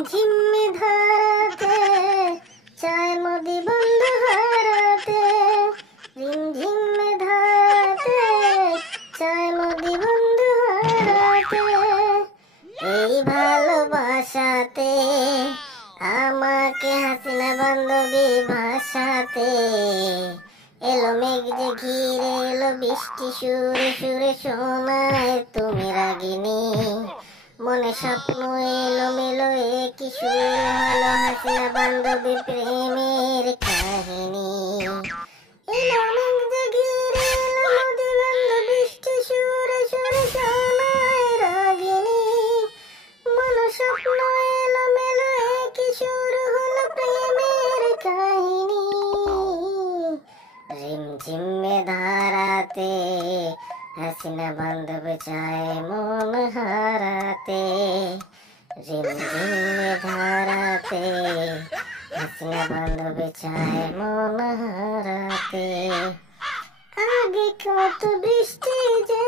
ঝিমঝিমে ধারাতে চায় মোদি বন্ধু হারাতে, ঝিমঝিমে ধারাতে চায় মোদি বন্ধু হারাতে। এই ভালোবাসাতে আমাকে হাসিনা বান্ধবী ভাষাতে, এলো মেঘ যে ঘিরে এলো বৃষ্টি সুরে সুরে শোনায় তুমি রাগিনী। মনে স্বপ্ন এলো মেলো কি সুর হলো হাসিনা বান্ধবী প্রেমের কাহিনী। এলো মেঘ যে ঘিরে এলো মোদি বন্ধু বৃষ্টি সুরে সুরে শোনায় রাগিনী। মনে স্বপ্ন এলো মেলো কি সুর হলো প্রেমের কাহিনী। ঝিমঝিমে ধারাতে হাসিনা বান্ধবী চায় মন হারাতে, ঝিমঝিমে ধারাতে হাসিনা বান্ধবী চায় মন হারাতে। আগে কত বৃষ্টি যে